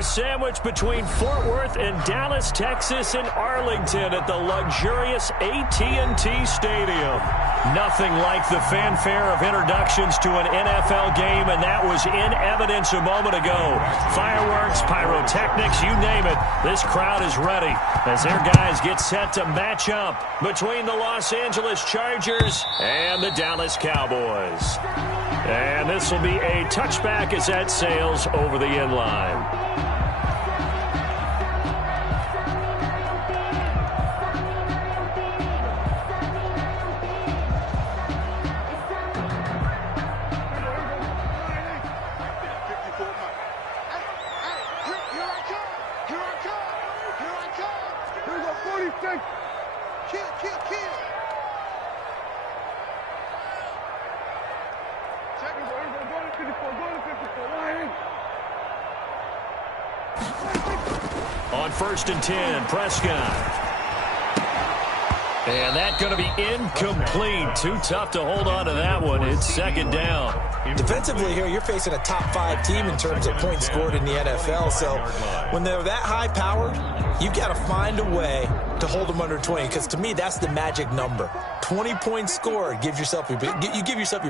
are sandwiched between Fort Worth and Dallas, Texas, and Arlington at the luxurious AT&T Stadium. Nothing like the fanfare of introductions to an NFL game, and that was in evidence a moment ago. Fireworks, pyrotechnics, you name it. This crowd is ready as their guys get set to match up between the Los Angeles Chargers and the Dallas Cowboys. And this will be a touchback as that sails over the end line. On 1st and 10, Prescott. And that's going to be incomplete. Too tough to hold on to that one. It's 2nd down. Defensively here, you're facing a top-5 team in terms of points scored in the NFL. So when they're that high-powered, you've got to find a way to hold them under 20. Because to me, that's the magic number. 20 points scored, you give yourself your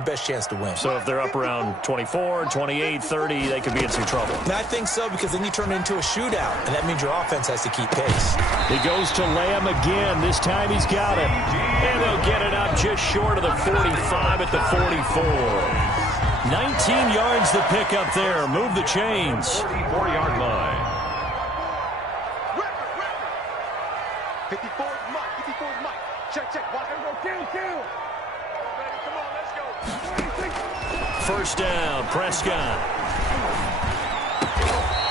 best chance to win. So if they're up around 24, 28, 30, they could be in some trouble. And I think so, because then you turn it into a shootout, and that means your offense has to keep pace. He goes to Lamb again. This time he's got it. And they'll get it up just short of the 45 at the 44. 19 yards to pick up there. Move the chains. 44-yard line. 54 Mike. 54 Mike. Check. Watch him go. Kill. Come on, let's go. 1st down, Prescott.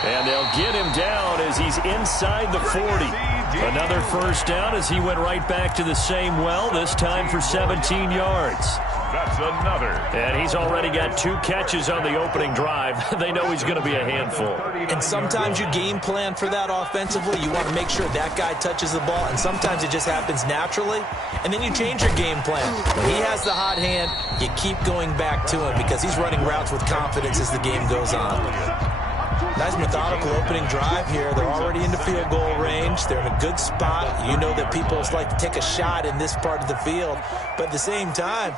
And they'll get him down as he's inside the 40. Another 1st down as he went right back to the same well, this time for 17 yards. That's another. And he's already got 2 catches on the opening drive. They know he's going to be a handful. And sometimes you game plan for that offensively. You want to make sure that guy touches the ball, and sometimes it just happens naturally. And then you change your game plan. When he has the hot hand, you keep going back to him because he's running routes with confidence as the game goes on. Nice methodical opening drive here. They're already into field goal range. They're in a good spot. You know that people like to take a shot in this part of the field. But at the same time,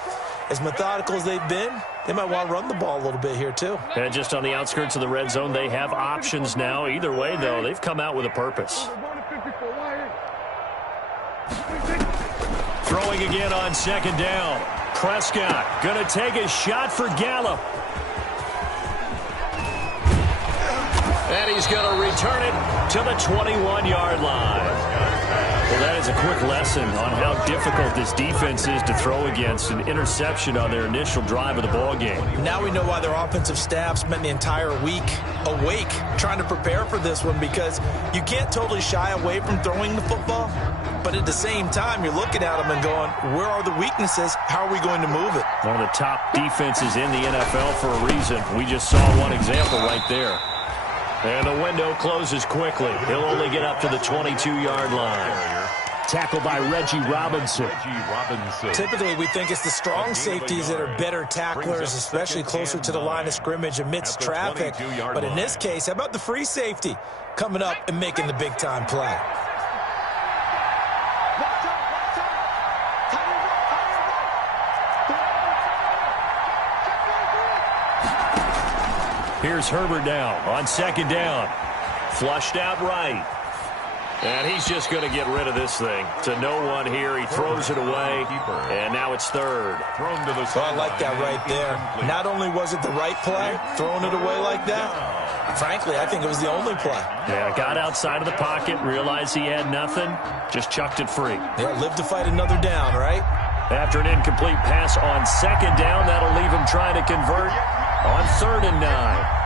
as methodical as they've been, they might want to run the ball a little bit here too. And just on the outskirts of the red zone, they have options now. Either way, though, they've come out with a purpose. Throwing again on 2nd down. Prescott going to take a shot for Gallup. And he's going to return it to the 21-yard line. Well, that is a quick lesson on how difficult this defense is to throw against. An interception on their initial drive of the ballgame. Now we know why their offensive staff spent the entire week awake trying to prepare for this one, because you can't totally shy away from throwing the football. But at the same time, you're looking at them and going, where are the weaknesses? How are we going to move it? One of the top defenses in the NFL for a reason. We just saw one example right there. And the window closes quickly. He'll only get up to the 22-yard line. Tackled by Reggie Robinson. Typically, we think it's the strong safeties that are better tacklers, especially closer to the line of scrimmage amidst traffic. But in this case, how about the free safety coming up and making the big-time play? Here's Herbert down on 2nd down. Flushed out right. And he's just going to get rid of this thing. To no one here. He throws it away. And now it's 3rd. I like that right there. Not only was it the right play, throwing it away like that, frankly, I think it was the only play. Yeah, got outside of the pocket, realized he had nothing, just chucked it free. Yeah, live to fight another down, right? After an incomplete pass on 2nd down, that'll leave him trying to convert on 3rd and 9.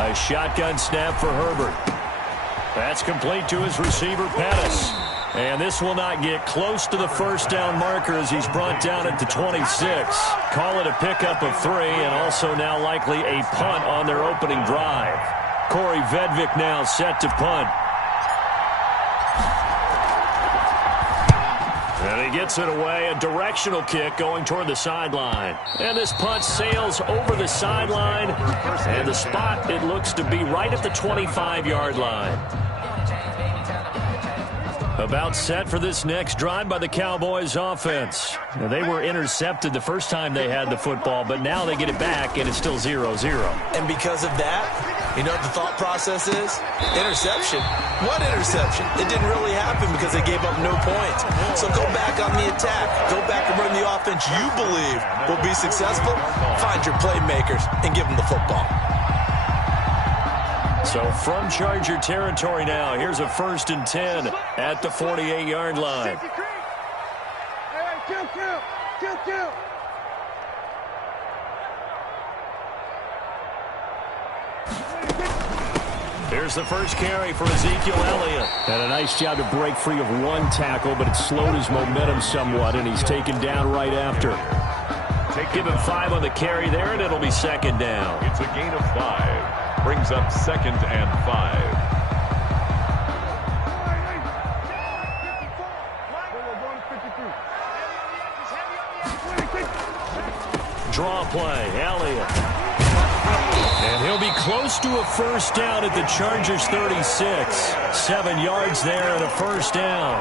A shotgun snap for Herbert. That's complete to his receiver, Pettis. And this will not get close to the 1st down marker as he's brought down at the 26. Call it a pickup of 3, and also now likely a punt on their opening drive. Corey Vedvik now set to punt. And he He gets it away, a directional kick going toward the sideline. And this punt sails over the sideline. And the spot, it looks to be right at the 25-yard line. About set for this next drive by the Cowboys offense. Now, they were intercepted the first time they had the football, but now they get it back, and it's still 0-0. And because of that, you know what the thought process is? Interception. What interception? It didn't really happen because they gave up no points. So go back on the attack. Go back and run the offense you believe will be successful. Find your playmakers and give them the football. So from Charger territory now, here's a 1st and 10 at the 48-yard line. Here's the first carry for Ezekiel Elliott. And a nice job to break free of one tackle, but it slowed his momentum somewhat, and he's taken down right after. Give him 5 on the carry there, and it'll be 2nd down. It's a gain of 5. Brings up 2nd and 5. Draw play, Elliott. And he'll be close to a 1st down at the Chargers 36. 7 yards there and a 1st down.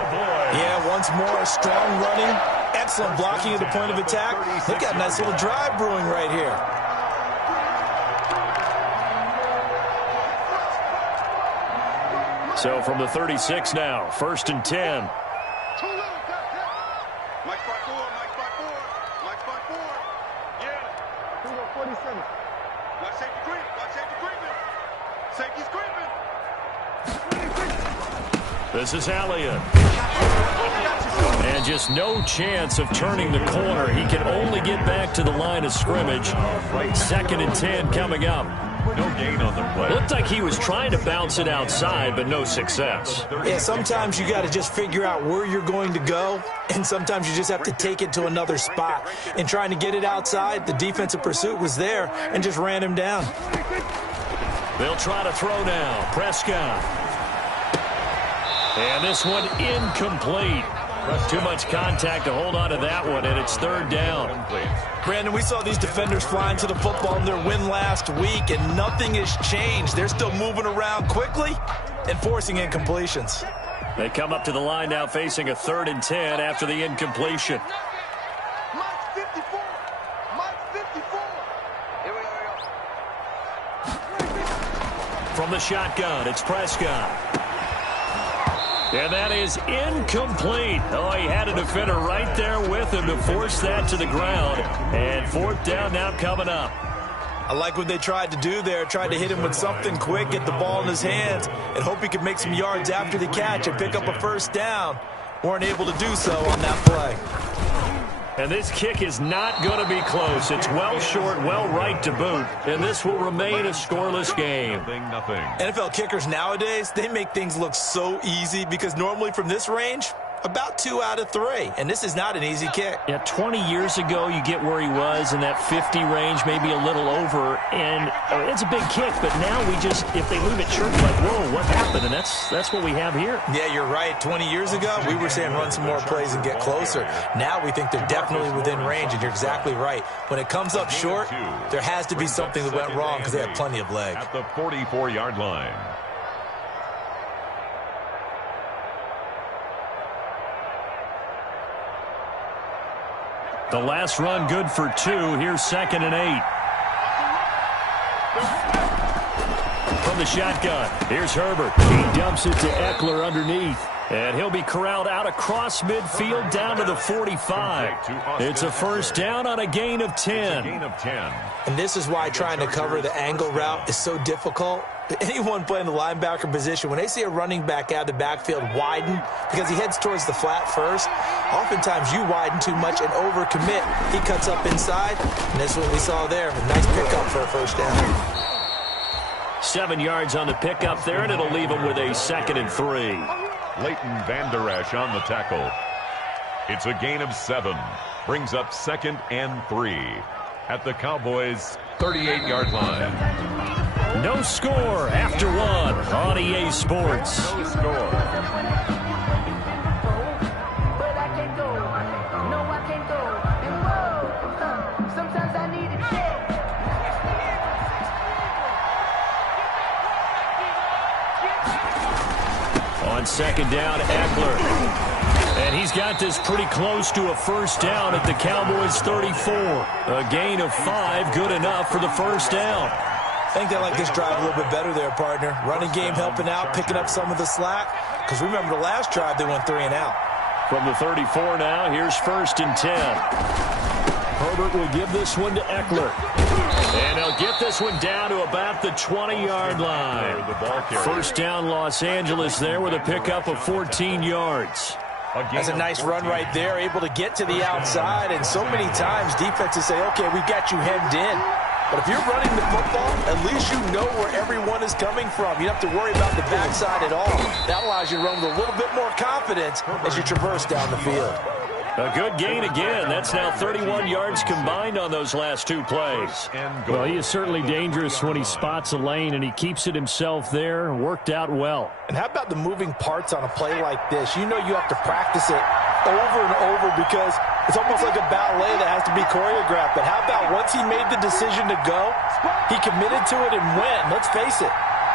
Yeah, once more, strong running, excellent blocking at the point of attack. Look at a nice little drive brewing right here. So from the 36 now, 1st and 10. Mike spot 4, Mike spot 4, Mike spot 4. Yeah. 47. Watch safety creep, watch safety creeping. Safety's creeping. This is Elliott. And just no chance of turning the corner. He can only get back to the line of scrimmage. 2nd and 10 coming up. No gain on the play. Looked like he was trying to bounce it outside, but no success. Yeah, sometimes you got to just figure out where you're going to go, and sometimes you just have to take it to another spot. And trying to get it outside, the defensive pursuit was there and just ran him down. They'll try to throw now. Prescott. And this one incomplete. Too much contact to hold on to that one, and it's 3rd down. Brandon, we saw these defenders flying to the football in their win last week, and nothing has changed. They're still moving around quickly and forcing incompletions. They come up to the line now facing a 3rd and 10 after the incompletion. Mike 54. Mike 54. Here we go. From the shotgun, it's Prescott. And that is incomplete. Oh, he had a defender right there with him to force that to the ground. And 4th down now coming up. I like what they tried to do there. Tried to hit him with something quick, get the ball in his hands, and hope he could make some yards after the catch and pick up a 1st down. Weren't able to do so on that play. And this kick is not going to be close. It's well short, well right to boot. And this will remain a scoreless game. Nothing. NFL kickers nowadays, they make things look so easy because normally from this range, about 2 out of 3. And this is not an easy kick. Yeah, 20 years ago, you get where he was in that 50 range, maybe a little over. And it's a big kick, but now we just, if they leave it short, like, whoa, what happened? And that's what we have here. Yeah, you're right. 20 years ago, we were saying run some more plays and get closer. Now we think they're definitely within range, and you're exactly right. When it comes up short, there has to be something that went wrong because they had plenty of leg. At the 44-yard line. The last run good for 2. Here's 2nd and 8. From the shotgun, here's Herbert. He dumps it to Eckler underneath. And he'll be corralled out across midfield down to the 45. It's a 1st down on a gain of 10. And this is why trying to cover the angle route is so difficult. Anyone playing the linebacker position, when they see a running back out of the backfield widen because he heads towards the flat first, oftentimes you widen too much and overcommit. He cuts up inside, and that's what we saw there. A nice pickup for a 1st down. 7 yards on the pickup there, and it'll leave him with a 2nd and 3. Leighton Vander Esch on the tackle. It's a gain of 7. Brings up 2nd and 3 at the Cowboys' 38-yard line. No score after 1 on EA Sports. No score. On second down, Eckler. And he's got this pretty close to a first down at the Cowboys' 34. A gain of 5, good enough for the first down. I think they like this drive a little bit better there, partner. Running game helping out, picking up some of the slack. Because remember, the last drive, they went 3 and out. From the 34 now, here's 1st and 10. Herbert will give this one to Eckler. And he'll get this one down to about the 20-yard line. First down, Los Angeles there with a pickup of 14 yards. That's a nice run right there, able to get to the outside. And so many times, defenses say, okay, we've got you hemmed in. But if you're running the football, at least you know where everyone is coming from. You don't have to worry about the backside at all. That allows you to run with a little bit more confidence as you traverse down the field. A good gain again. That's now 31 yards combined on those last 2 plays. Well, he is certainly dangerous when he spots a lane, and he keeps it himself there. Worked out well. And how about the moving parts on a play like this? You know you have to practice it over and over because it's almost like a ballet that has to be choreographed. But how about once he made the decision to go, he committed to it and went. Let's face it.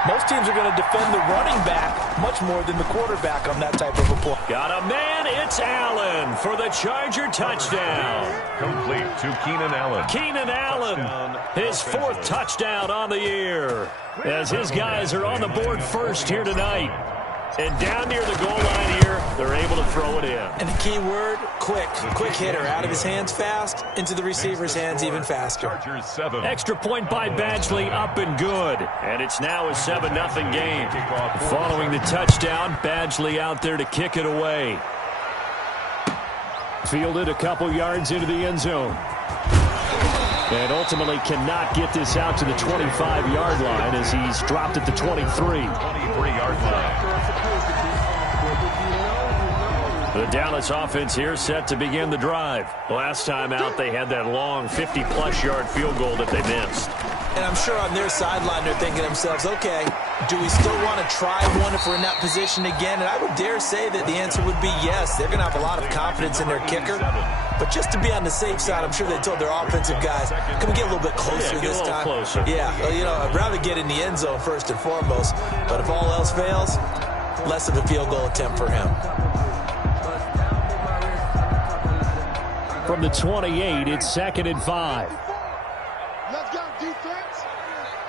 Most teams are going to defend the running back much more than the quarterback on that type of a play. Got a man, it's Allen for the Charger touchdown. Complete to Keenan Allen. Keenan Allen, his 4th touchdown on the year, as his guys are on the board first here tonight. And down near the goal line here, they're able to throw it in. And the key word, quick. Quick hitter. Out of his hands fast, into the receiver's hands even faster. Extra point by Badgley, up and good. And it's now a 7-0 game. Following the touchdown, Badgley out there to kick it away. Fielded a couple yards into the end zone. And ultimately cannot get this out to the 25-yard line as he's dropped at the 23. 23-yard line. The Dallas offense here set to begin the drive. Last time out, they had that long 50-plus yard field goal that they missed. And I'm sure on their sideline they're thinking to themselves, okay, do we still want to try one if we're in that position again? And I would dare say that the answer would be yes. They're going to have a lot of confidence in their kicker. But just to be on the safe side, I'm sure they told their offensive guys, can we get a little bit closer this time? Closer. Yeah, well, you know, I'd rather get in the end zone first and foremost. But if all else fails, less of a field goal attempt for him. From the 28, it's 2nd and 5. Let's go, defense.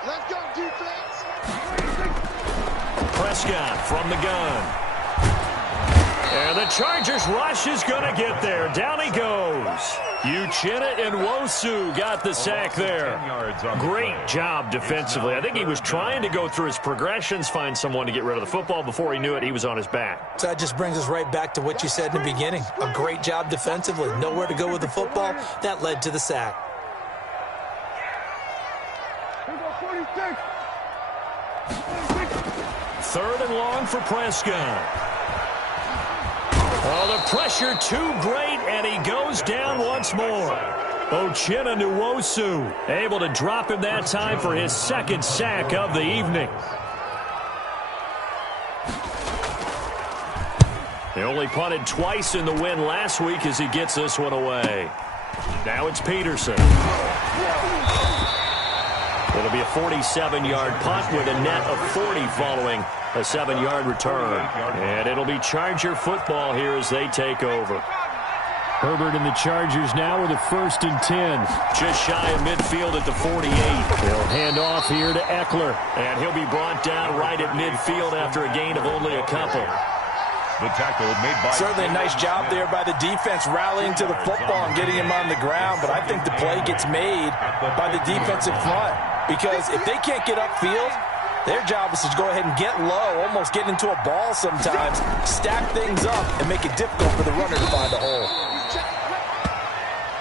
Let's go, defense. Prescott from the gun. And the Chargers rush is going to get there. Down he goes. Uchenna and Nwosu got the sack there. Great job defensively. I think he was trying to go through his progressions, find someone to get rid of the football. Before he knew it, he was on his back. So that just brings us right back to what you said in the beginning. A great job defensively. Nowhere to go with the football. That led to the sack. Third and long for Prescott. Oh, the pressure too great, and he goes down once more. Uchenna Nwosu able to drop him that time for his 2nd sack of the evening. They only punted twice in the win last week as he gets this one away. Now it's Peterson. It'll be a 47-yard punt with a net of 40 following a 7-yard return. And it'll be Charger football here as they take over. Herbert and the Chargers now with a 1st and 10. Just shy of midfield at the 48. They'll hand off here to Eckler. And he'll be brought down right at midfield after a gain of only a couple. The tackle made by... Certainly a nice job there by the defense rallying to the football and getting him on the ground. But I think the play gets made by the defensive front. Because if they can't get upfield, their job is to go ahead and get low, almost get into a ball sometimes, stack things up, and make it difficult for the runner to find a hole.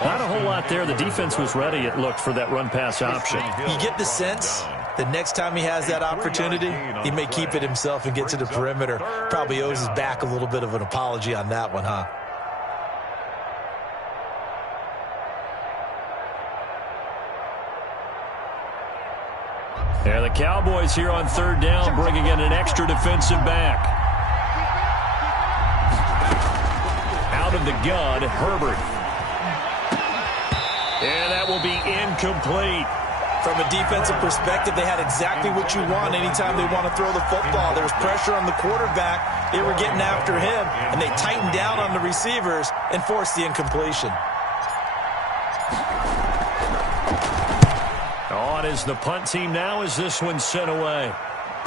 Not a whole lot there. The defense was ready, it looked, for that run-pass option. You get the sense that next time he has that opportunity, he may keep it himself and get to the perimeter. Probably owes his back a little bit of an apology on that one, huh? And the Cowboys here on 3rd down, bringing in an extra defensive back. Out of the gun, Herbert. And that will be incomplete. From a defensive perspective, they had exactly what you want anytime they want to throw the football. There was pressure on the quarterback. They were getting after him, and they tightened down on the receivers and forced the incompletion. On is the punt team now as this one sent away.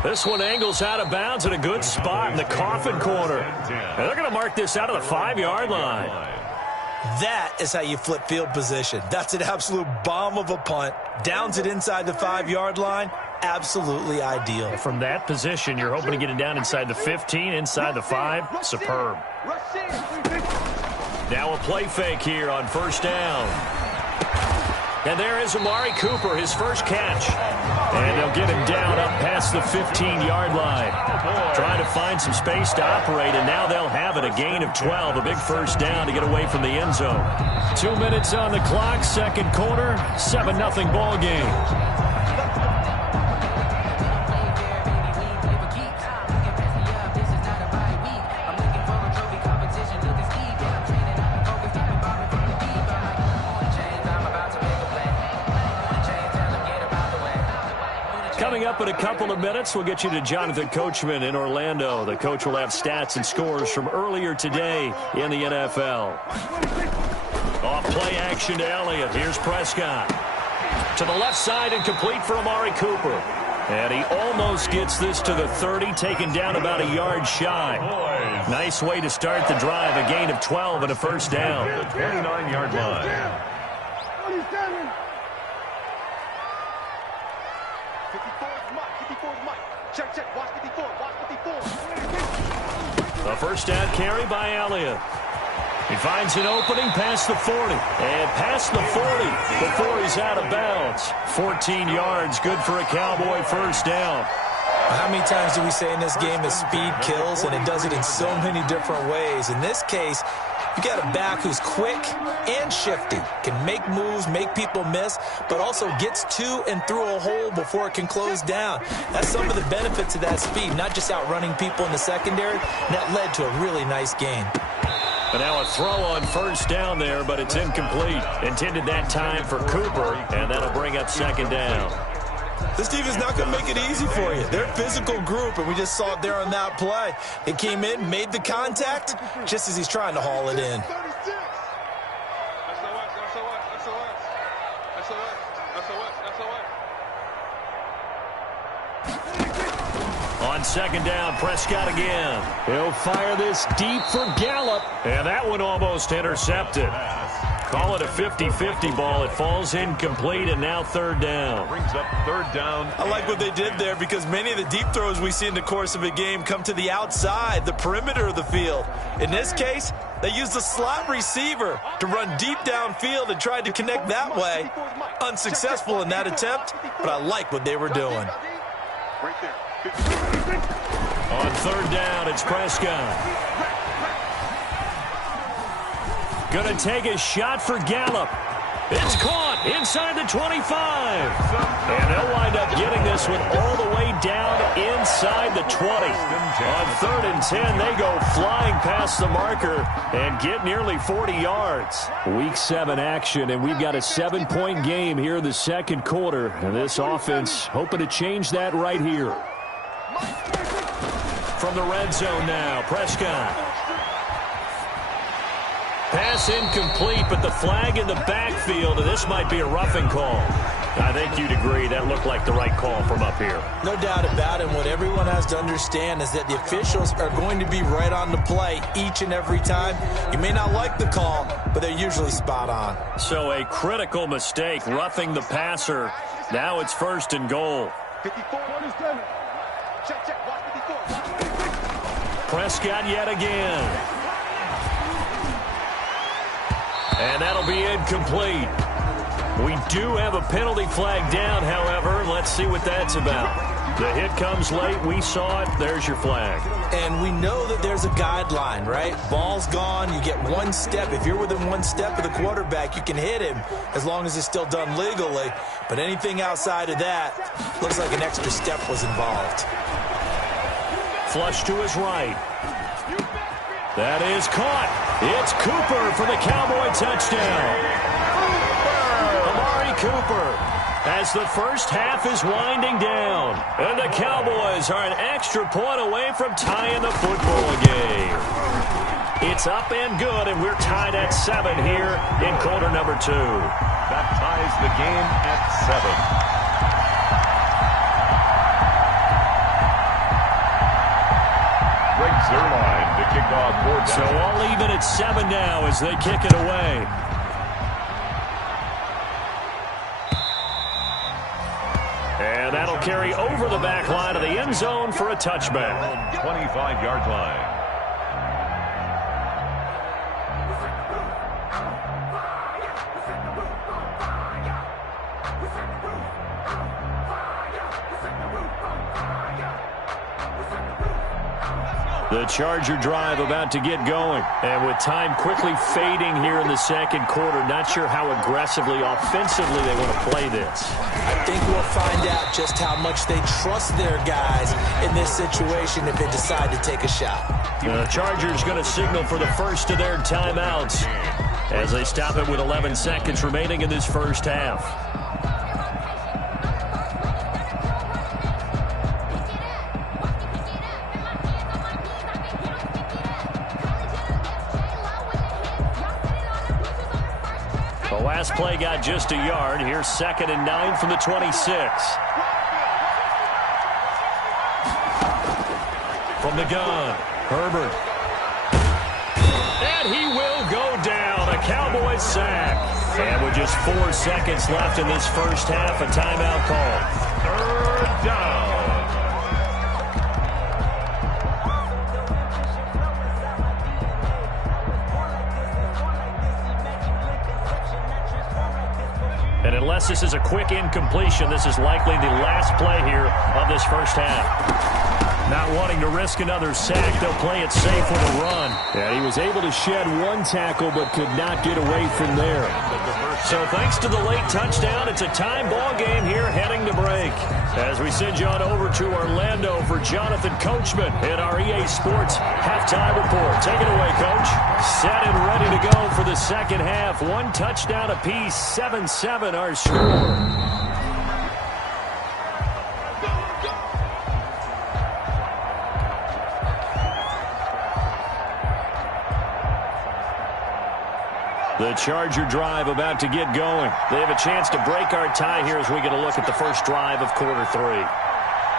This one angles out of bounds at a good spot in the coffin corner. And they're going to mark this out of the 5-yard line. That is how you flip field position. That's an absolute bomb of a punt. Downs it inside the 5-yard line. Absolutely ideal. From that position, you're hoping to get it down inside the 15, inside the 5. Superb. Now a play fake here on first down. And there is Amari Cooper, his first catch. And they'll get him down up past the 15-yard line. Trying to find some space to operate, and now they'll have it. A gain of 12, a big first down to get away from the end zone. 2 minutes on the clock, second quarter, 7-0 ball game. Coming up in a couple of minutes, we'll get you to Jonathan Coachman in Orlando. The coach will have stats and scores from earlier today in the NFL. Off play action to Elliott. Here's Prescott. To the left side and complete for Amari Cooper. And he almost gets this to the 30, taken down about a yard shy. Nice way to start the drive. A gain of 12 and a first down. 29-yard line. 54 is Mike. Check. Watch 54. The first down carry by Elliott. He finds an opening past the 40. And past the 40 before he's out of bounds. 14 yards, good for a Cowboy first down. How many times do we say in this game that speed kills, and it does it in so many different ways? In this case, you got a back who's quick and shifty, can make moves, make people miss, but also gets to and through a hole before it can close down. That's some of the benefits of that speed, not just outrunning people in the secondary. And that led to a really nice game. But now a throw on first down there, but it's incomplete. Intended that time for Cooper, and that'll bring up second down. This team is not going to make it easy for you. They're a physical group, and we just saw it there on that play. It came in, made the contact, just as he's trying to haul it in. On second down, Prescott again. He'll fire this deep for Gallup. And that one almost intercepted. Call it a 50-50 ball. It falls incomplete, and now third down. Brings up third down. I like what they did there because many of the deep throws we see in the course of a game come to the outside, the perimeter of the field. In this case, they used the slot receiver to run deep downfield and tried to connect that way. Unsuccessful in that attempt, but I like what they were doing. Right there. On third down, it's Prescott. Going to take a shot for Gallup. It's caught inside the 25. And they'll wind up getting this one all the way down inside the 20. On third and 10, they go flying past the marker and get nearly 40 yards. Week 7 action, and we've got a 7-point game here in the second quarter. And this offense hoping to change that right here. From the red zone now, Prescott. Pass incomplete, but the flag in the backfield, and this might be a roughing call. I think you'd agree that looked like the right call from up here. No doubt about it. What everyone has to understand is that the officials are going to be right on the play each and every time. You may not like the call, but they're usually spot on. So a critical mistake, roughing the passer. Now it's first and goal. 54. Check. Watch 54. Prescott yet again. And that'll be incomplete. We do have a penalty flag down, however. Let's see what that's about. The hit comes late. We saw it. There's your flag. And we know that there's a guideline, right? Ball's gone. You get one step. If you're within one step of the quarterback, you can hit him as long as it's still done legally. But anything outside of that looks like an extra step was involved. Flush to his right. That is caught. It's Cooper for the Cowboy touchdown. Amari Cooper. as the first half is winding down. And the Cowboys are an extra point away from tying the football game. It's up and good, and we're tied at 7 here in quarter number 2. That ties the game at 7. Greg Zuerlein to kick off for Dallas. So all even at 7 now as they kick it away. And that'll carry over the back line of the end zone for a touchback. 25-yard line. The Charger drive about to get going. And with time quickly fading here in the second quarter, not sure how aggressively, offensively they want to play this. I think we'll find out just how much they trust their guys in this situation if they decide to take a shot. The Chargers going to signal for the first of their timeouts as they stop it with 11 seconds remaining in this first half. The last play got just a yard. Here's 2nd and 9 from the 26. From the gun, Herbert. And he will go down. A Cowboys sack. And with just 4 seconds left in this first half, a timeout call. 3rd down. And unless this is a quick incompletion, this is likely the last play here of this first half. Not wanting to risk another sack, they'll play it safe with a run. Yeah, he was able to shed 1 tackle but could not get away from there. So thanks to the late touchdown, it's a time ball game here heading to break. As we send you on over to Orlando for Jonathan Coachman in our EA Sports halftime report. Take it away, Coach. Set and ready to go for the second half. 1 touchdown apiece, 7-7 our score. The Charger drive about to get going. They have a chance to break our tie here as we get a look at the first drive of quarter 3.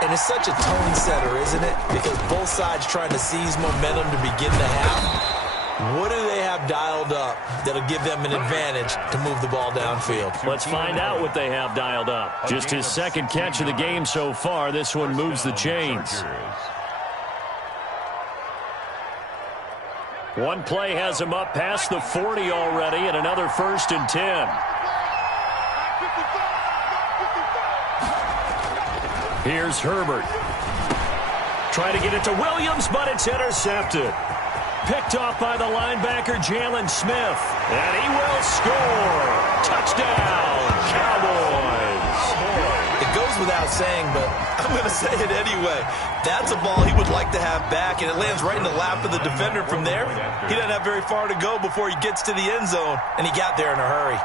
And it's such a tone setter, isn't it? Because both sides trying to seize momentum to begin the half. What do they have dialed up that'll give them an advantage to move the ball downfield? Let's find out what they have dialed up. Just his 2nd catch of the game so far. This one moves the chains. One play has him up past the 40 already, and another 1st and 10. Here's Herbert. Trying to get it to Williams, but it's intercepted. Picked off by the linebacker, Jalen Smith. And he will score. Touchdown, Cowboys. It goes without saying, but I'm going to say it anyway. That's a ball he would like to have back, and it lands right in the lap of the defender from there. He doesn't have very far to go before he gets to the end zone, and he got there in a hurry.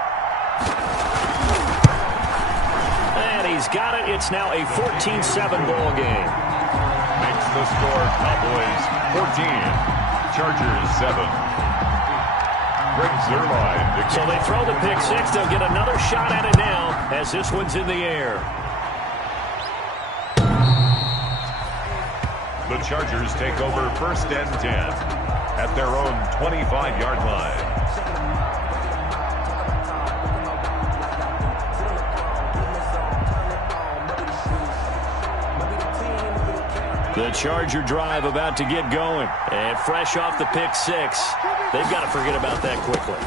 And he's got it. It's now a 14-7 ball game. Makes the score Cowboys 14, Chargers 7. Greg Zuerlein. So they throw the pick 6. They'll get another shot at it now as this one's in the air. The Chargers take over 1st and 10 at their own 25-yard line. The Charger drive about to get going. And fresh off the pick 6, they've got to forget about that quickly.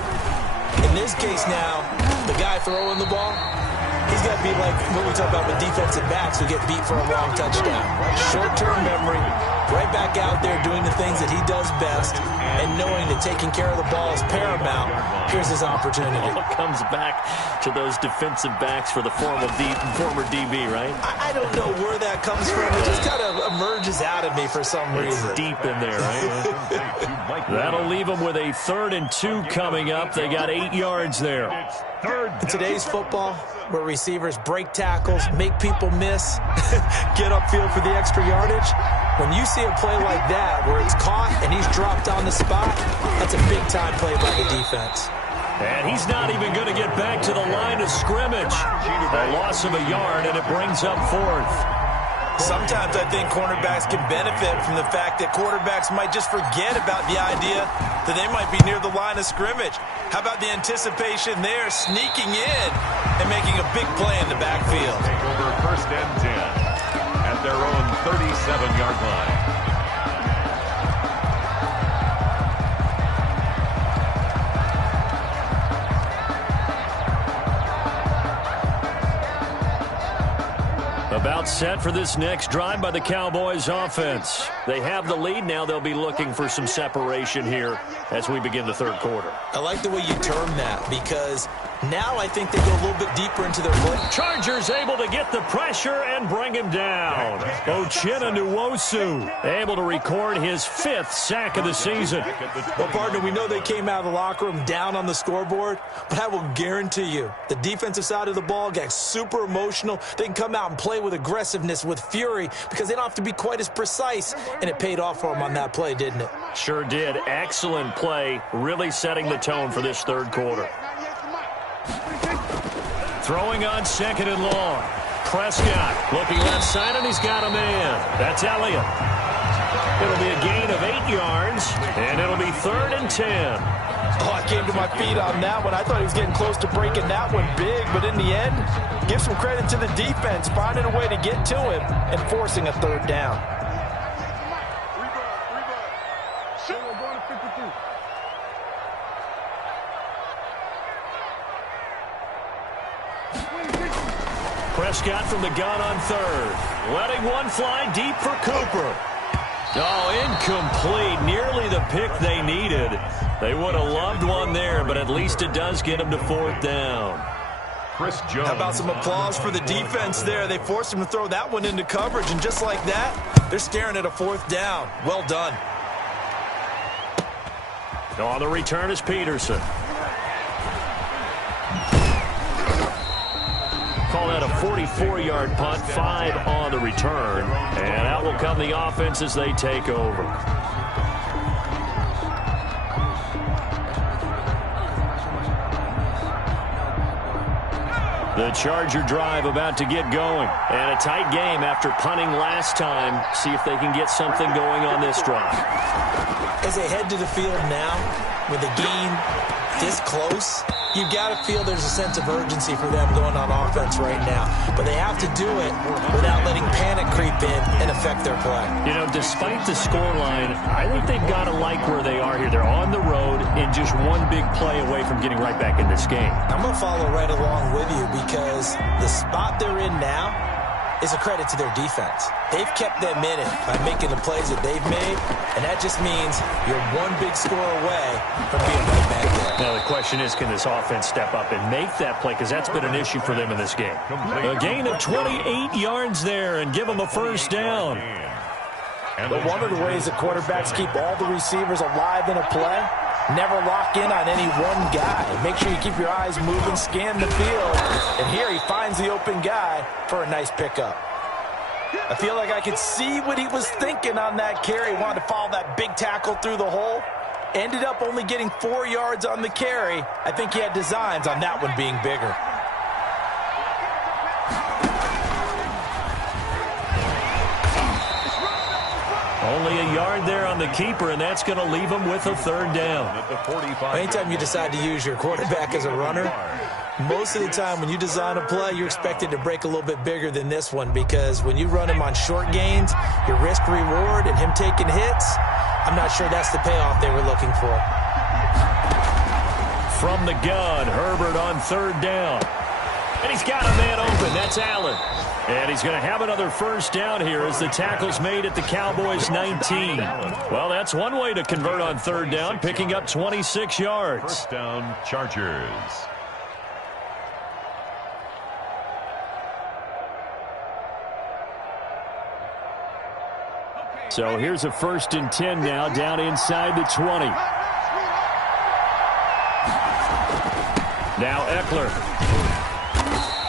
In this case now, the guy throwing the ball, he's got to be like what we talk about with defensive backs who get beat for a long touchdown. Short-term memory, right back out there doing the things that he does best, and knowing that taking care of the ball is paramount. Here's his opportunity. All comes back to those defensive backs for the former DB, right? I don't know where that comes from. It just kind of emerges out of me for some reason. It's deep in there, right? To Mike That'll leave them with a 3rd and 2 coming up. They got 8 yards there. In today's football, where receivers break tackles, make people miss, get upfield for the extra yardage, when you see a play like that where it's caught and he's dropped on the spot, that's a big-time play by the defense. And he's not even going to get back to the line of scrimmage. A loss of a yard, and it brings up 4th. Sometimes I think cornerbacks can benefit from the fact that quarterbacks might just forget about the idea that they might be near the line of scrimmage. How about the anticipation there, sneaking in and making a big play in the backfield? Take over 1st and 10 at their own 37-yard line. About set for this next drive by the Cowboys offense. They have the lead. Now they'll be looking for some separation here as we begin the 3rd quarter. I like the way you term that, because now I think they go a little bit deeper into their play. Chargers able to get the pressure and bring him down. Uchenna Nwosu able to record his 5th sack of the season. Well, partner, we know they came out of the locker room down on the scoreboard, but I will guarantee you the defensive side of the ball got super emotional. They can come out and play with aggressiveness, with fury, because they don't have to be quite as precise, and it paid off for them on that play, didn't it? Sure did. Excellent play, really setting the tone for this 3rd quarter. Throwing on 2nd and long. Prescott looking left side, and he's got a man. That's Elliott. It'll be a gain of 8 yards, and it'll be 3rd and 10. Oh, I came to my feet on that one. I thought he was getting close to breaking that one big, but in the end, give some credit to the defense, finding a way to get to him and forcing a 3rd down. Prescott from the gun on 3rd. Letting one fly deep for Cooper. Oh, incomplete. Nearly the pick they needed. They would have loved one there, but at least it does get them to 4th down. Chris Jones. How about some applause for the defense there? They forced him to throw that one into coverage, and just like that, they're staring at a 4th down. Well done. On the return is Peterson. Call that a 44-yard punt, 5 on the return. And out will come the offense as they take over. The Charger drive about to get going. And a tight game after punting last time. See if they can get something going on this drive. As they head to the field now, with the game this close, you've got to feel there's a sense of urgency for them going on offense right now. But they have to do it without letting panic creep in and affect their play. You know, despite the scoreline, I think they've got to like where they are here. They're on the road and just one big play away from getting right back in this game. I'm going to follow right along with you, because the spot they're in now is a credit to their defense. They've kept them in it by making the plays that they've made, and that just means you're one big score away from being right back there. Now the question is, can this offense step up and make that play, because that's been an issue for them in this game. A gain of 28 yards there and give them a 1st down. But one of the ways that quarterbacks keep all the receivers alive in a play, never lock in on any one guy. Make sure you keep your eyes moving, scan the field. And here he finds the open guy for a nice pickup. I feel like I could see what he was thinking on that carry. Wanted to follow that big tackle through the hole. Ended up only getting 4 yards on the carry. I think he had designs on that one being bigger. Only a yard there on the keeper, and that's going to leave him with a 3rd down. Anytime you decide to use your quarterback as a runner, most of the time when you design a play, you're expected to break a little bit bigger than this one, because when you run him on short gains, your risk-reward and him taking hits, I'm not sure that's the payoff they were looking for. From the gun, Herbert on 3rd down. And he's got a man open. That's Allen. And he's going to have another 1st down here as the tackle's made at the Cowboys' 19. Well, that's one way to convert on 3rd down, picking up 26 yards. 1st down, Chargers. So here's a 1st and 10 now, down inside the 20. Now Eckler.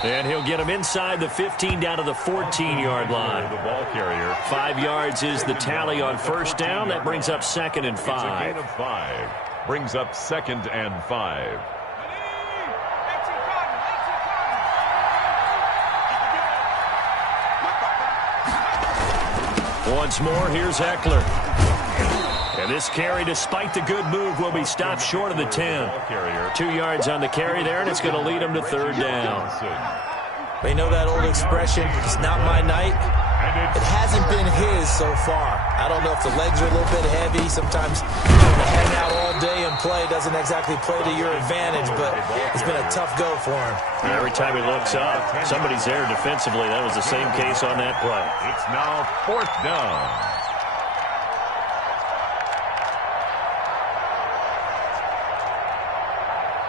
And he'll get him inside the 15 down to the 14-yard line. The ball carrier. 5 yards is the tally on 1st down. That brings up 2nd and 5. It's a gain of 5. Brings up 2nd and 5. Once more, here's Eckler. And this carry, despite the good move, will be stopped short of the 10. 2 yards on the carry there, and it's going to lead him to 3rd down. They know that old expression, it's not my night. It hasn't been his so far. I don't know if the legs are a little bit heavy. Sometimes hang out all day and play doesn't exactly play to your advantage, but it's been a tough go for him. Every time he looks up, somebody's there defensively. That was the same case on that play. It's now 4th down.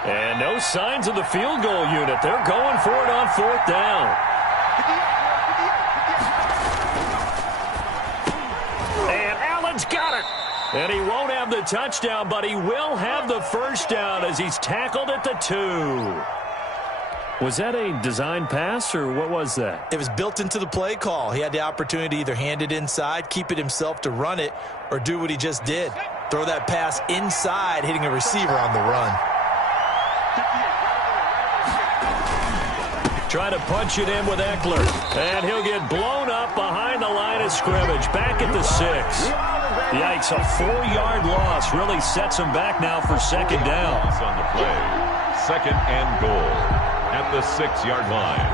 And no signs of the field goal unit. They're going for it on 4th down. And Allen's got it. And he won't have the touchdown, but he will have the 1st down as he's tackled at the 2. Was that a design pass, or what was that? It was built into the play call. He had the opportunity to either hand it inside, keep it himself to run it, or do what he just did. Throw that pass inside, hitting a receiver on the run. Try to punch it in with Eckler. And he'll get blown up behind the line of scrimmage. Back at the 6. Yikes, a 4-yard loss really sets him back now for 2nd down. On the play. 2nd and goal at the 6-yard line.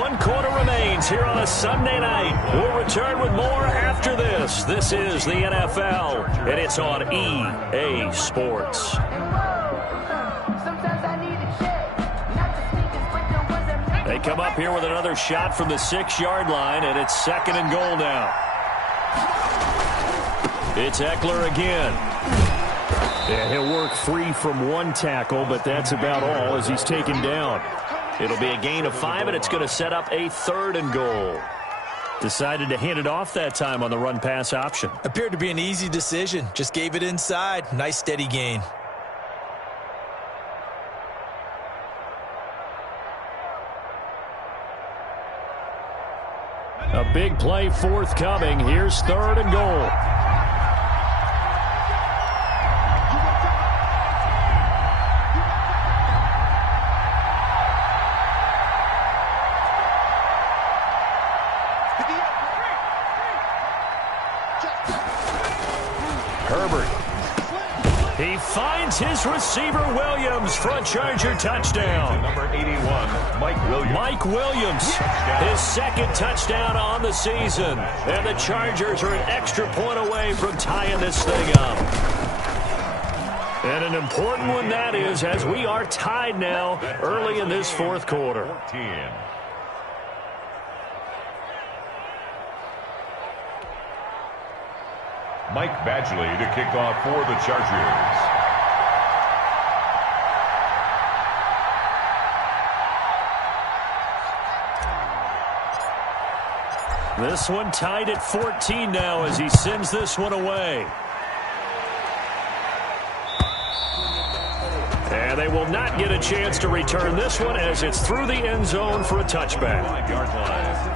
1 quarter remains here on a Sunday night. We'll return with more after this. This is the NFL, and it's on EA Sports. They come up here with another shot from the 6-yard line, and it's 2nd and goal now. It's Eckler again. And he'll work free from 1 tackle, but that's about all as he's taken down. It'll be a gain of 5, and it's going to set up a 3rd and goal. Decided to hand it off that time on the run-pass option. Appeared to be an easy decision. Just gave it inside. Nice steady gain. A big play forthcoming. Here's 3rd and goal. Herbert. He finds his receiver, Williams, for a Charger touchdown. Number 81, Mike Williams. Mike Williams, his 2nd touchdown on the season. And the Chargers are an extra point away from tying this thing up. And an important one that is, as we are tied now early in this 4th quarter. 14. Mike Badgley to kick off for the Chargers. This one tied at 14 now as he sends this one away. And they will not get a chance to return this one as it's through the end zone for a touchback. 5-yard line.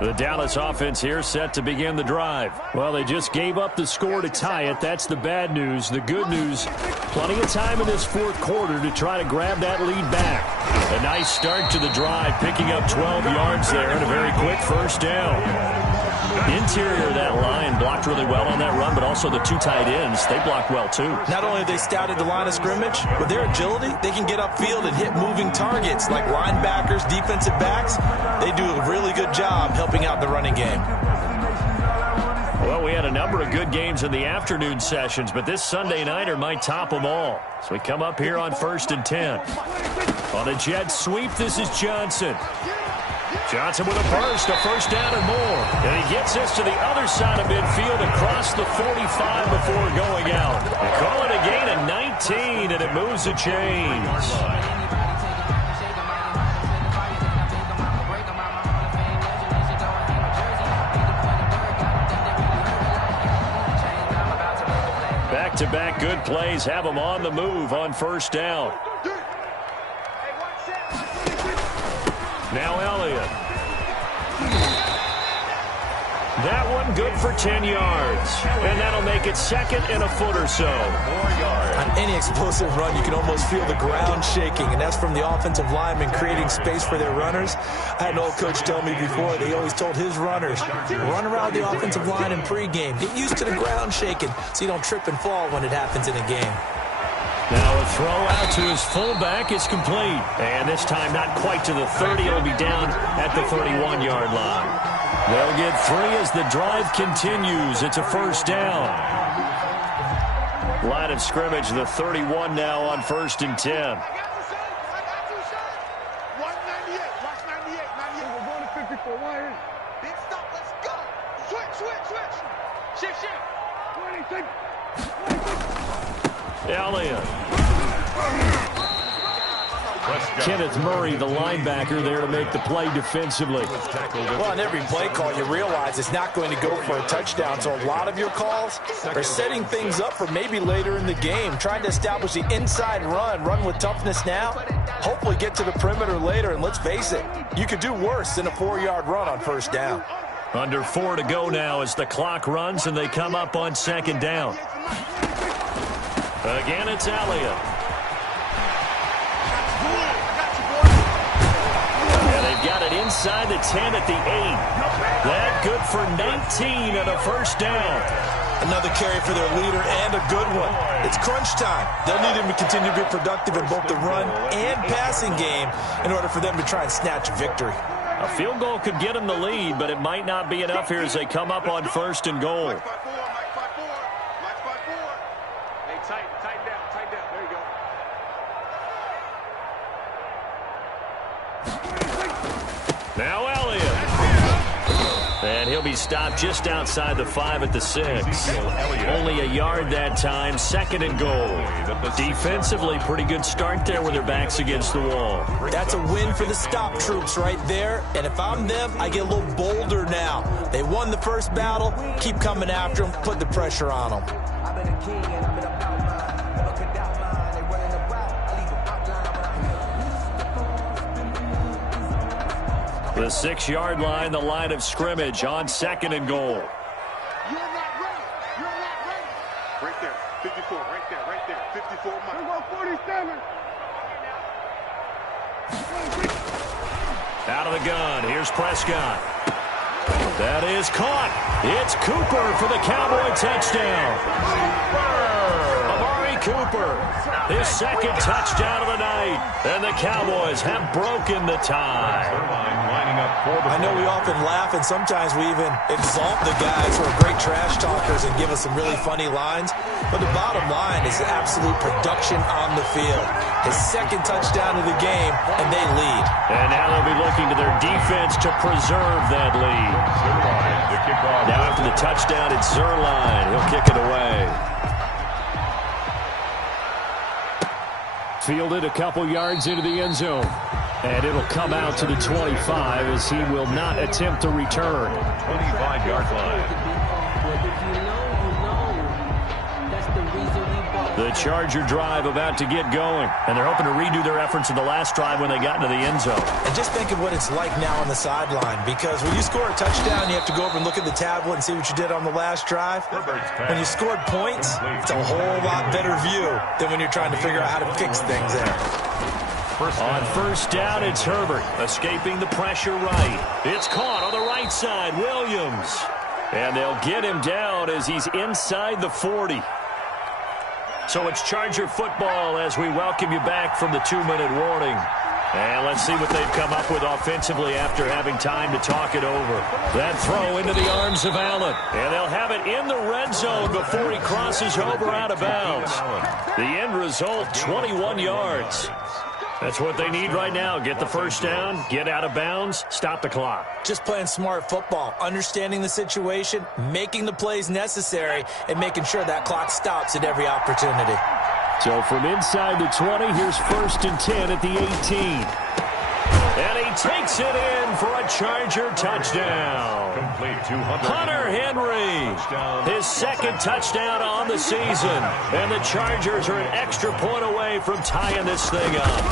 The Dallas offense here set to begin the drive. Well, they just gave up the score to tie it. That's the bad news. The good news, plenty of time in this 4th quarter to try to grab that lead back. A nice start to the drive, picking up 12 yards there and a very quick 1st down. Interior of that line blocked really well on that run, but also the 2 tight ends, they blocked well too. Not only have they scouted the line of scrimmage, with their agility, they can get upfield and hit moving targets like linebackers, defensive backs. They do a really good job helping out the running game. Well, we had a number of good games in the afternoon sessions, but this Sunday nighter might top them all. So we come up here on 1st and 10. On a jet sweep, this is Johnson. Johnson with a burst, a first down and more. And he gets this to the other side of midfield across the 45 before going out. They call it a gain of 19, and it moves the chains. Back-to-back good plays have them on the move on first down. Now Elliott. That one good for 10 yards. And that'll make it second and a foot or so. 4 yards. On any explosive run, you can almost feel the ground shaking, and that's from the offensive linemen creating space for their runners. I had an old coach tell me before, they always told his runners, run around the offensive line in pregame. Get used to the ground shaking so you don't trip and fall when it happens in a game. Now a throw out to his fullback is complete. And this time not quite to the 30. It'll be down at the 31-yard line. They'll get 3 as the drive continues. It's a first down. Line of scrimmage, the 31 now on 1st and 10. 198. Watch 98. 98. We're going to 54. Wire. Big stop. Let's go. Switch. Shift. 26. Elliott. Kenneth Murray, the linebacker, there to make the play defensively. Well, on every play call, you realize it's not going to go for a touchdown. So a lot of your calls are setting things up for maybe later in the game, trying to establish the inside run with toughness now, hopefully get to the perimeter later. And let's face it, you could do worse than a 4-yard run on first down. Under 4 to go now as the clock runs and they come up on 2nd down. Again, it's Elliott. And they've got it inside the 10 at the 8. That good for 19 and a first down. Another carry for their leader and a good one. It's crunch time. They'll need him to continue to be productive in both the run and passing game in order for them to try and snatch victory. A field goal could get them the lead, but it might not be enough here as they come up on 1st and goal. Tighten down. There you go. Now Elliott. And he'll be stopped just outside the 5 at the 6. Only a yard that time, 2nd and goal. Defensively, pretty good start there with their backs against the wall. That's a win for the stop troops right there. And if I'm them, I get a little bolder now. They won the first battle. Keep coming after them. Put the pressure on them. The 6-yard line, the line of scrimmage on 2nd and goal. You're not ready. Right there. 54. Right there. 54. We're going 47. Out of the gun. Here's Prescott. That is caught. It's Cooper for the Cowboy touchdown. Amari Cooper, his 2nd touchdown of the night. And the Cowboys have broken the tie. I know we often laugh, and sometimes we even exalt the guys who are great trash talkers and give us some really funny lines. But the bottom line is absolute production on the field. His 2nd touchdown of the game, and they lead. And now they'll be looking to their defense to preserve that lead. Now after the touchdown, it's Zerline. He'll kick it away. Fielded a couple yards into the end zone. And it'll come out to the 25 as he will not attempt to return. 25-yard line. The Charger drive about to get going. And they're hoping to redo their efforts in the last drive when they got into the end zone. And just think of what it's like now on the sideline. Because when you score a touchdown, you have to go over and look at the tablet and see what you did on the last drive. When you scored points, it's a whole lot better view than when you're trying to figure out how to fix things there. On first down, it's Herbert, escaping the pressure right. It's caught on the right side, Williams. And they'll get him down as he's inside the 40. So it's Charger football as we welcome you back from the 2-minute warning. And let's see what they've come up with offensively after having time to talk it over. That throw into the arms of Allen. And they'll have it in the red zone before he crosses over out of bounds. The end result, 21 yards. That's what they need right now. Get the first down, get out of bounds, stop the clock. Just playing smart football, understanding the situation, making the plays necessary, and making sure that clock stops at every opportunity. So from inside the 20, here's 1st and 10 at the 18. And he takes it in for a Charger touchdown. Complete 200. Hunter Henry, his 2nd touchdown on the season. And the Chargers are an extra point away from tying this thing up.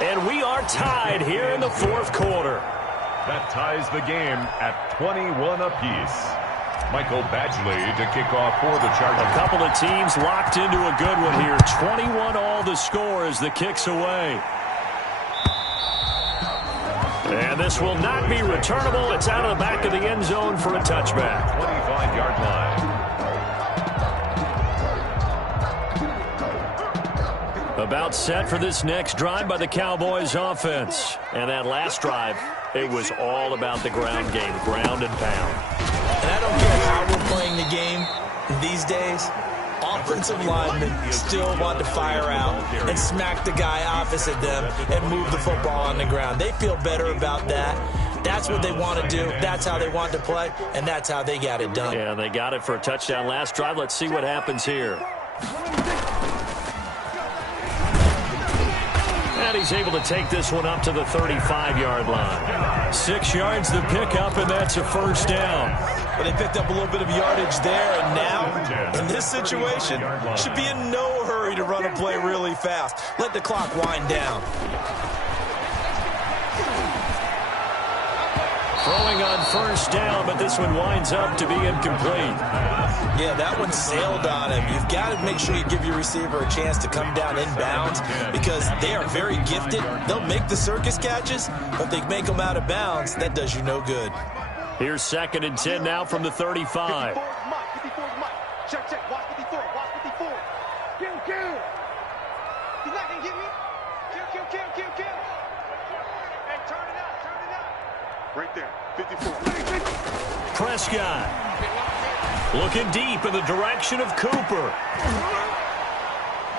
And we are tied here in the 4th quarter. That ties the game at 21 apiece. Michael Badgley to kick off for the Chargers. A couple of teams locked into a good one here. 21 all the score as the kick's away. And this will not be returnable. It's out of the back of the end zone for a touchback. 25-yard line. About set for this next drive by the Cowboys offense. And that last drive, it was all about the ground game, ground and pound. And I don't care how we're playing the game these days. Offensive linemen still want to fire out and smack the guy opposite them and move the football on the ground. They feel better about that. That's what they want to do. That's how they want to play, and that's how they got it done. Yeah, they got it for a touchdown last drive. Let's see what happens here. And he's able to take this one up to the 35-yard line. 6 yards the pickup, and that's a first down. But they picked up a little bit of yardage there, and now, in this situation, should be in no hurry to run a play really fast. Let the clock wind down. Throwing on first down, but this one winds up to be incomplete. Yeah, that one sailed on him. You've got to make sure you give your receiver a chance to come down inbounds because they are very gifted. They'll make the circus catches, but they make them out of bounds. That does you no good. Here's 2nd and 10 now from the 35. 54's Mike. Check, check. Watch 54. Watch 54. Kill, kill. He's not going to get me. Kill, kill, kill, kill, kill. Hey, turn it up. Turn it up. Right there. 54. Prescott looking deep in the direction of Cooper.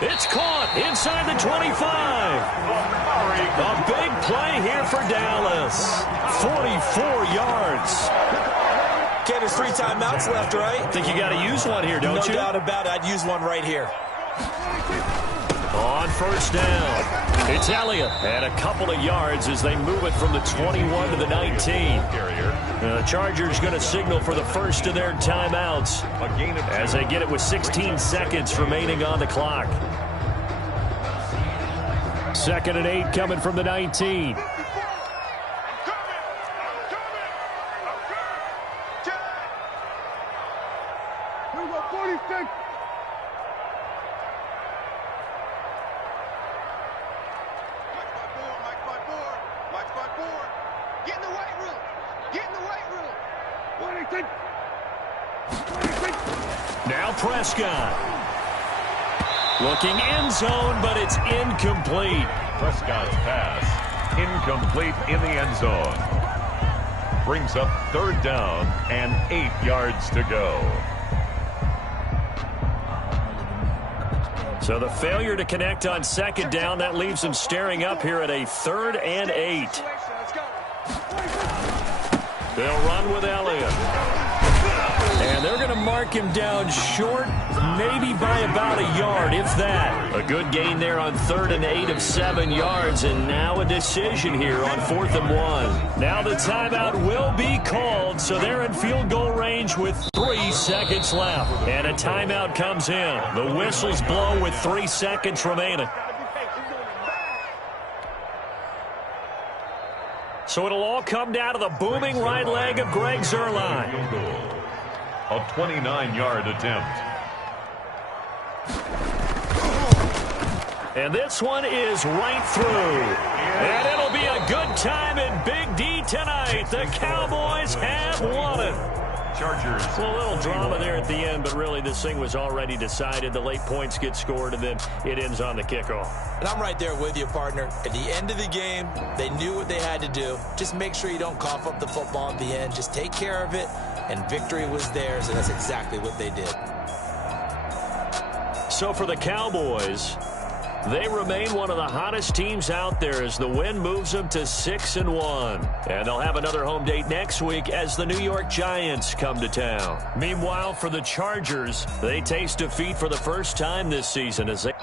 It's caught inside the 25. A big play here for Dallas. 44 yards. Okay, there's 3 timeouts left, right? Think you got to use one here, don't you? No doubt about it. I'd use one right here. On first down, it's Elliott. And a couple of yards as they move it from the 21 to the 19. The Chargers going to signal for the first of their timeouts as they get it with 16 seconds remaining on the clock. 2nd and 8 coming from the 19. Now Prescott. Looking end zone, but it's incomplete. Prescott's pass incomplete in the end zone. Brings up 3rd down and 8 yards to go. So the failure to connect on 2nd down, that leaves them staring up here at a 3rd and 8. They'll run with Elliott. And they're going to mark him down short, maybe by about a yard, if that. A good gain there on 3rd and 8 of 7 yards, and now a decision here on 4th and 1. Now the timeout will be called, so they're in field goal range with 3 seconds left. And a timeout comes in. The whistles blow with 3 seconds remaining. So it'll all come down to the booming right leg of Greg Zuerlein. A 29-yard attempt. And this one is right through. And it'll be a good time in Big D tonight. The Cowboys have won it. Chargers. A little drama there at the end, but really this thing was already decided. The late points get scored, and then it ends on the kickoff. And I'm right there with you, partner. At the end of the game, they knew what they had to do. Just make sure you don't cough up the football at the end. Just take care of it, and victory was theirs, and that's exactly what they did. So for the Cowboys, They remain one of the hottest teams out there as the win moves them to 6-1. And they'll have another home date next week as the New York Giants come to town. Meanwhile, for the Chargers, they taste defeat for the first time this season as they